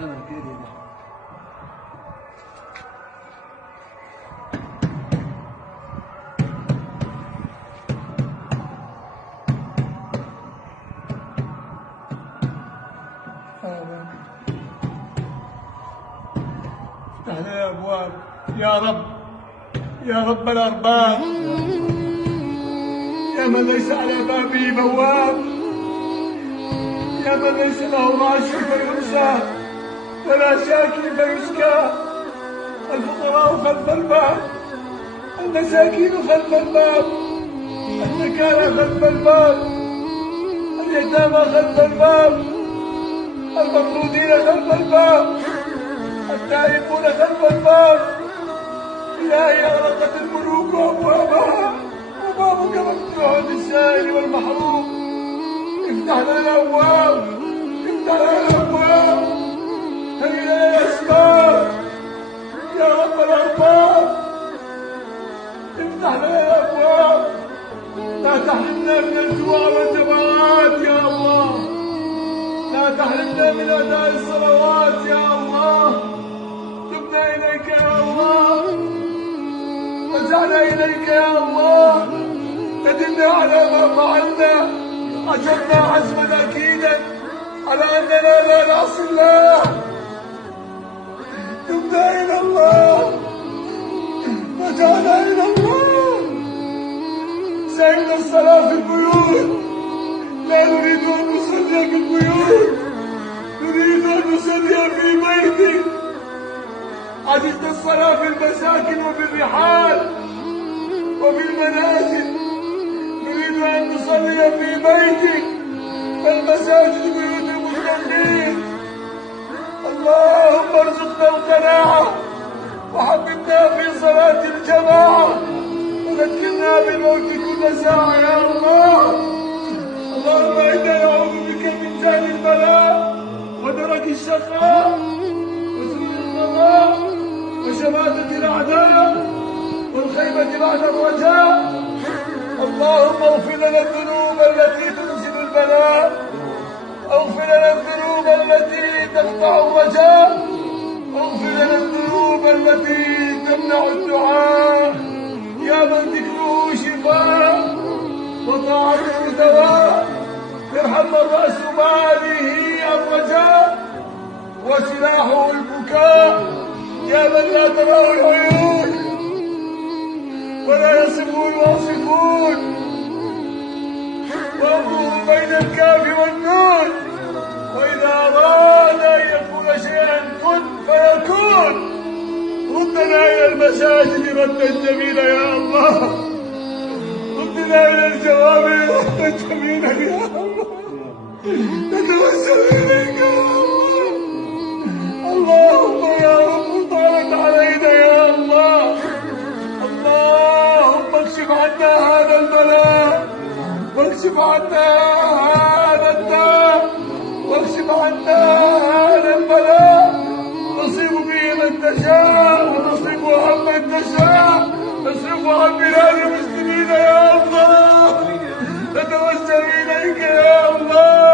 أنا كده. افتح لنا الابواب يا رب، يا رب الارباب، يا من ليس على بابه بواب، يا من ليس له راش فيرسى ولا شاكي فيسكى. الفقراء خلف الباب، المساكين خلف الباب، النكالى خلف الباب، اليتامى خلف الباب، المطرودين خلف الباب، التائبون خلف الباب. إلهي أغلقت الملوك أبوابها وبابك مفتوح للسائل والمحروم. افتح لنا الأبواب، افتح لنا الأبواب، هيئ لنا الأسباب يا رب الأرباب. افتح لنا الأبواب، لا تحرمنا من الجوع والجماعات يا الله، لا تحرمنا من أداء الصلوات يا الله. تبنا إليك يا الله، رجعنا إليك يا الله، ندمنا على ما فعلنا، عزمنا عزما أكيدا على أننا لا نعصي الله. تبنا إلى الله، رجعنا إلى الله. سئمنا الصلاة في البيوت، لا نريد أن نصلي في البيوت، نريد أن نصلي في بيتك. عززنا الصلاة في المساكن وفي الرحال وفي المنازل، نريد أن نصلي في بيتك، فالمساجد بيوت المتقين. اللهم ارزقنا القناعة وحببنا في صلاة الجماعة وذكرنا بالموت كل ساعة يا الله. اللهم إنا نعوذ بك من جهل البلاء ودرك الشقاء وسوء القضاء وشماتة الأعداء والخيبة بعد الرجاء. اللهم اغفر لنا الذنوب التي تنزل البلاء، اغفر لنا الذنوب التي تقطع الرجاء، اغفر لنا الذنوب التي تمنع الدعاء. يا من ذكره شفاء وطاعته دواء، ارحم من رأس ماله الرجاء وسلاحه البكاء. يا من لا تراه العيون ولا يصفه الواصفون، وامره بين الكاف والنون، واذا اراد ان يكون شيئا كن فيكون. ردنا الى المساجد ردا جميلا يا الله، ردنا الى الجوامع ردا جميلا يا الله. نتوسل اليك يا الله. اللهم يا رب طالت علينا يا الله، اللهم اكشف عنا هذا البلاء، واكشف عنا هذا الداء، واكشف عنا هذا البلاء. تصيب به من تشاء وتصيب عن من تشاء، تصرف عن بلاد المسلمين يا الله. نتوسل اليك يا الله.